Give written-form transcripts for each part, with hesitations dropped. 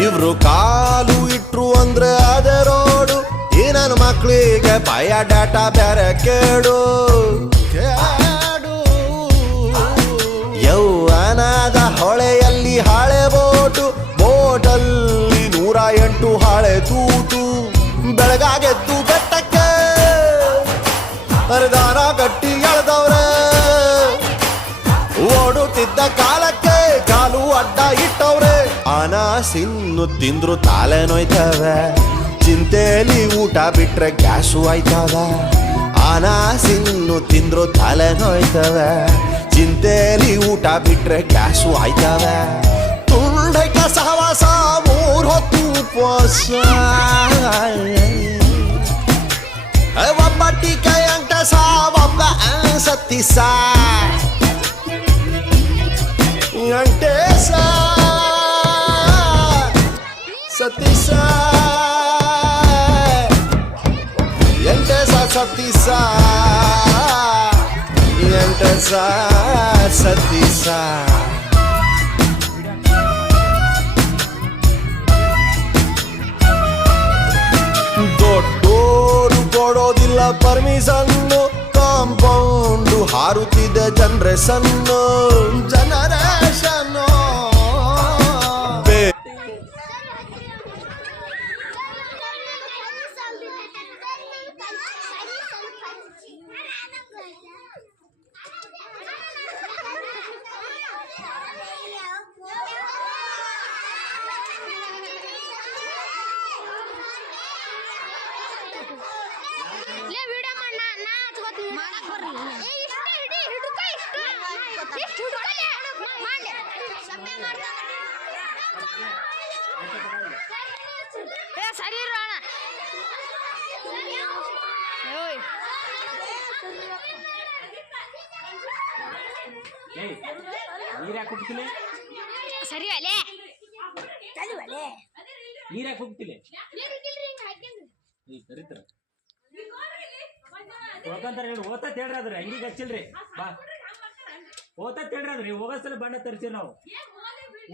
ಇವ್ರು ಕಾಲು ಇಟ್ರು ಅಂದ್ರೆ ಅದೇ ರೋಡು ಈ ನನ್ನ ಮಕ್ಳಿಗೆ ಭಯ ಡಾಟಾ ಬೇರೆ ಕೇಡು ಯೌವನದ ಹೊಳೆಯಲ್ಲಿ ಹಾಳೆ ಬೋಟಲ್ಲಿ 108 ಹಾಳೆ ತೂತು ಬೆಳಗಾಗೆದ್ದು ಬೆಟ್ಟಕ್ಕೆ ಹರಿದಾನ ಕಟ್ಟಿ ಎಳೆದವ್ರೆ ಓಡುತ್ತಿದ್ದ ಕಾಲಕ್ಕೆ ಕಾಲು ಅಡ್ಡ ಇಟ್ಟವ್ರೆ ಅನಾಸಿನ್ನು ತಿಂದ್ರು ತಾಲೆ ನೋಯ್ತವೆ ಚಿಂತೆಲಿ ಊಟ ಬಿಟ್ರೆ ಗ್ಯಾಸು ಆಯ್ತವ ಅನಾಸಿನ್ನು ತಿಂದ್ರು ತಲೆ ನೋಯ್ತವೆ ಚಿಂತೆಲಿ ಊಟ ಬಿಟ್ರೆ ಗ್ಯಾಸು ಆಯ್ತವೆ ತುಂಡೈಕ ಸಹವಾಸ 3 ಹೊತ್ತು ಉಪವಾಸ ಒಬ್ಬಟ್ಟಿಗೆ ಅಂಟ ಒಬ್ಬ ಸತ್ತಿಸ ಅಂಟೇಸ ಸತೀಸ ಎಂಟೇಸ ಸತೀಸ ಎಂಟೇಸ ಸತೀಸ ದೊಡ್ಡೋರು ಕೊಡೋದಿಲ್ಲ ಪರ್ಮಿಷನ್ನು ಕಾಂಪೌಂಡು ಹಾರುತ್ತಿದೆ ಜನರೇಷನ್ನು ಸರಿ ಇರೋಣ ಸರಿ ಅಲ್ಲೇ ನೀರ್ ಯಾಕೆ ಹೋಗ್ತಿಲ್ಲ ಹೋಗಂತಾರ ಹೇಳಿ ಓದತ್ ಹೇಳ್ರಿ ಅದ್ರಿ ಅಂಗಿಗೆ ಹಚ್ಚಿಲ್ರಿ ಬಾ ಓದತ್ ಹೇಳ್ರಿ ಅದ್ರಿ ಹೋಗಸಲ ಬಣ್ಣ ತರ್ಸಿರಿ ನಾವು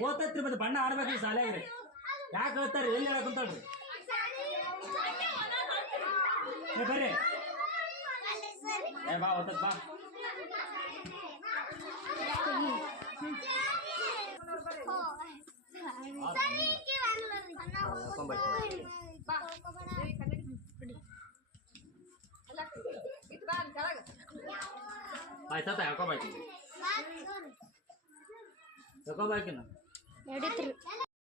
ಓದತ್ರಿ ಮತ್ತೆ ಬಣ್ಣ ಆಡ್ಬೇಕ್ರಿ ಶಾಲೆಗ್ರಿ ಯಾಕೆ ಹೇಳ್ತಾರ್ರಿ ಎಲ್ಲಿ ಹೇಳಕಂತಾಳ್ರಿ ಬರ್ರಿ ಬಾ ಓದತ್ ಬಾ ಆಯ್ತಾ ಹಾಕೋಬಾಕಿ ಹಾಕೋಬಾಕಿನ